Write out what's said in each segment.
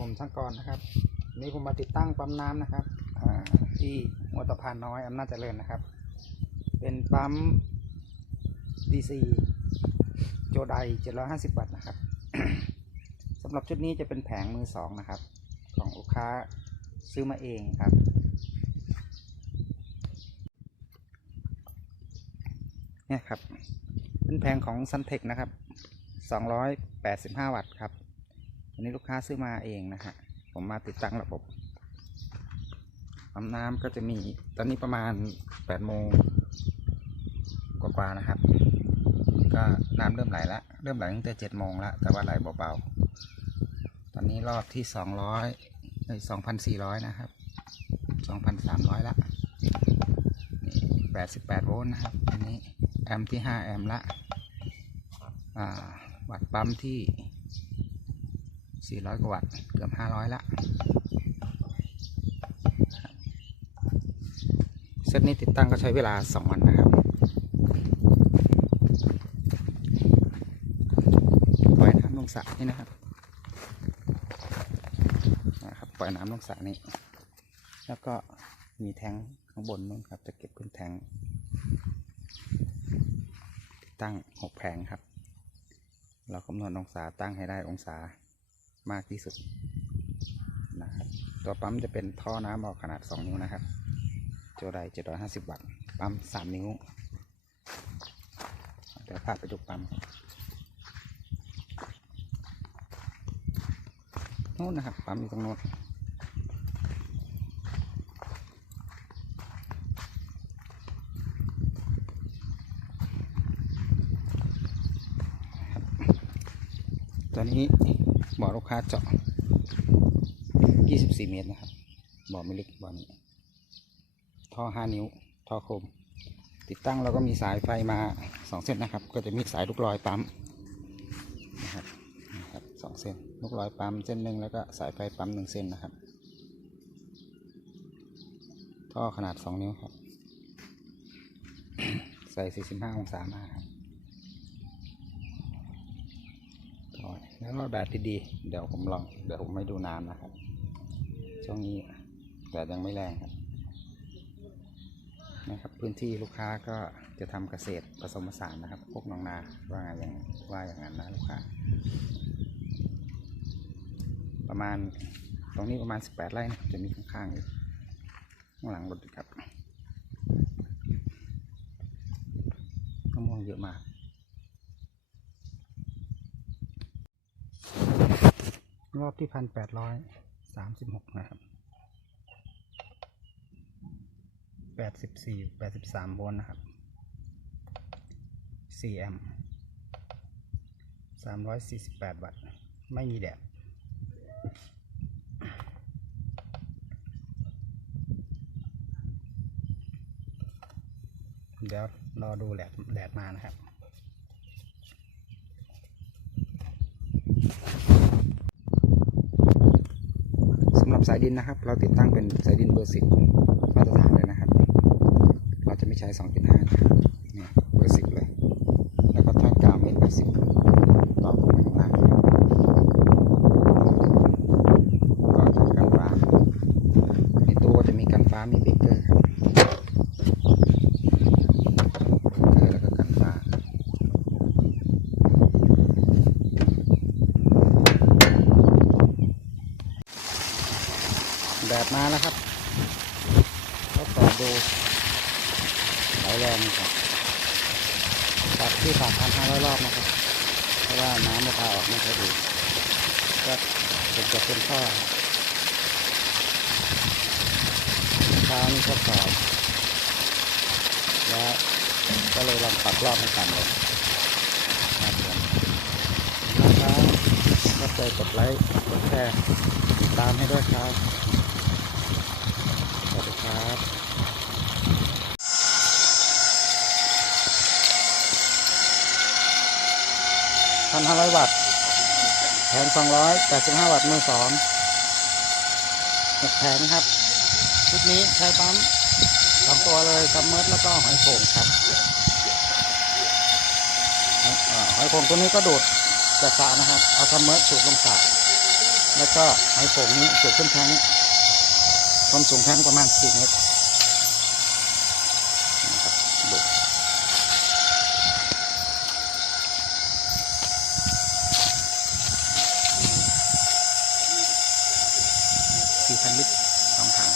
ผมช่างกรนะครับ นี้ผมมาติดตั้งปั๊มน้ำนะครับที่หัวตะพานน้อยอำนาจเจริญนะครับ เป็นปั๊ม DC โจได750วัตต์นะครับสำหรับชุดนี้จะเป็นแผงมือสองนะครับ ของลูกค้าซื้อมาเองครับเนี่ยครับเป็นแผงของ Suntech นะครับ 285 วัตต์ครับันนี้ลูกค้าซื้อมาเองนะฮะผมมาติดตั้งระบบปั๊มน้ำก็จะมีตอนนี้ประมาณ8โมงกว่าๆนะครับ ก็น้ำเริ่มไหลแล้วเริ่มไหลตั้งแต่7โมงแล้วแต่ว่าไหลเบาๆ ตอนนี้รอบที่ 200เอ้ย2,400 นะครับ 2,300 ละนี่88 โวลต์นะครับ อันนี้แอมป์ที่ 5 แอมป์ละอ่าวัตต์ปั๊มที่ 400 กว่าวัตต์เกือบ 500 ละเซตนี้ติดตั้งก็ใช้เวลา 2 วันนะครับปล่อยน้ำลงสระนี่นะครับนะครับ ปล่อยน้ำลงสระนี่แล้วก็มีแทงข้างบนนู้นครับ จะเก็บขึ้นแทงติดตั้ง 6 แผงครับ เราคำนวณองศาตั้งให้ได้องศา มากที่สุดนะครับตัวปั๊มจะเป็นท่อน้ำออกขนาด 2 นิ้วนะครับโจได750 วัตต์ ปั๊ม 3 นิ้ว เดี๋ยวพาไปดูปั๊มนู่นนะครับ ปั๊มอยู่ตรงโน้นครับตอนนี้ บ่อลูกค้าเจาะ 24 เมตรนะครับ บ่อไม่ลึกบ่อนี้ ท่อ 5 นิ้ว ท่อโคม ติดตั้งแล้วก็มีสายไฟมา 2 เส้นนะครับ ก็จะมีสายลูกลอยปั๊มนะครับนะครับสองเส้น ลูกลอยปั๊มเส้นหนึ่งแล้วก็สายไฟปั๊มหนึ่งเส้นนะครับ ท่อขนาด 2 นิ้วครับ ใส่ 45 องศามาครับถอย แล้วเราแดดดีๆเดี๋ยวผมลอง เดี๋ยวผมไม่ดูน้ำนะครับ ช่วงนี้แดดยังไม่แรงครับนะครับ พื้นที่ลูกค้าก็จะทำเกษตรผสมผสานนะครับ พวกนองนาว่าอย่างว่าอย่างนั้นนะลูกค้า ประมาณตรงนี้ประมาณ 18 ไร่นะจะมีข้างๆอยู่ข้างหลังรถครับมะม่วงเยอะมาก รอบที่พันแปดร้อยสามสิบหกนะครับแปดสิบสี่แปดสิบสามโวลต์นะครับสี่แอมป์สามร้อยสี่สิบแปดวัตต์ ไม่มีแดดเดี๋ยวรอดูแดดแดดมานะครับ รับสายดินนะครับ เราติดตั้งเป็นสายดินเบอร์สิบมาตรฐานเลยนะครับ เราจะไม่ใช้2.5นะครับนี่เบอร์สิบเลย แล้วก็ทอดกาวเมตรแปดสิบต่อไปข้างล่างนะครับก็จะกันฟ้าในตัวจะมีกันฟ้ามีเบรกเกอร์ครับเบรกเกอร์แล้วก็กันฟ้า แดด มาแล้วครับก็ต่อดูไหลแรงครับตัดที่ผ่านพันห้าร้อยรอบนะครับ เพราะว่าน้ำมันพาออกไม่ค่อยดีก็จะจะเป็นท่อเช้านี้ก็สอบแล้วก็เลยลองปรับรอบให้ต่ำลงครับนะครับก็ใจกดไลค์กดแชร์ตามให้ด้วยครับ ครับพันห้าร้อยวัตต์แผงสองร้อยแปดสิบห้าวัตต์มือสองหกแผงครับ ชุดนี้ใช้ปั๊มสองตัวเลยซัมเมอร์แล้วก็หอยโข่งครับหอยโข่งตัวนี้ก็ดูดจากสระนะครับ เอาซัมเมอร์สูบลงสระแล้วก็ไอ้โป่งนี้เกิดขึ้นแทง ความสูงแทงประมาณ4เมตรนะครับดูสี่พันลิตรสองถัง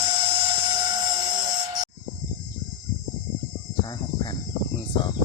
ใช้หกแผ่นมือสอง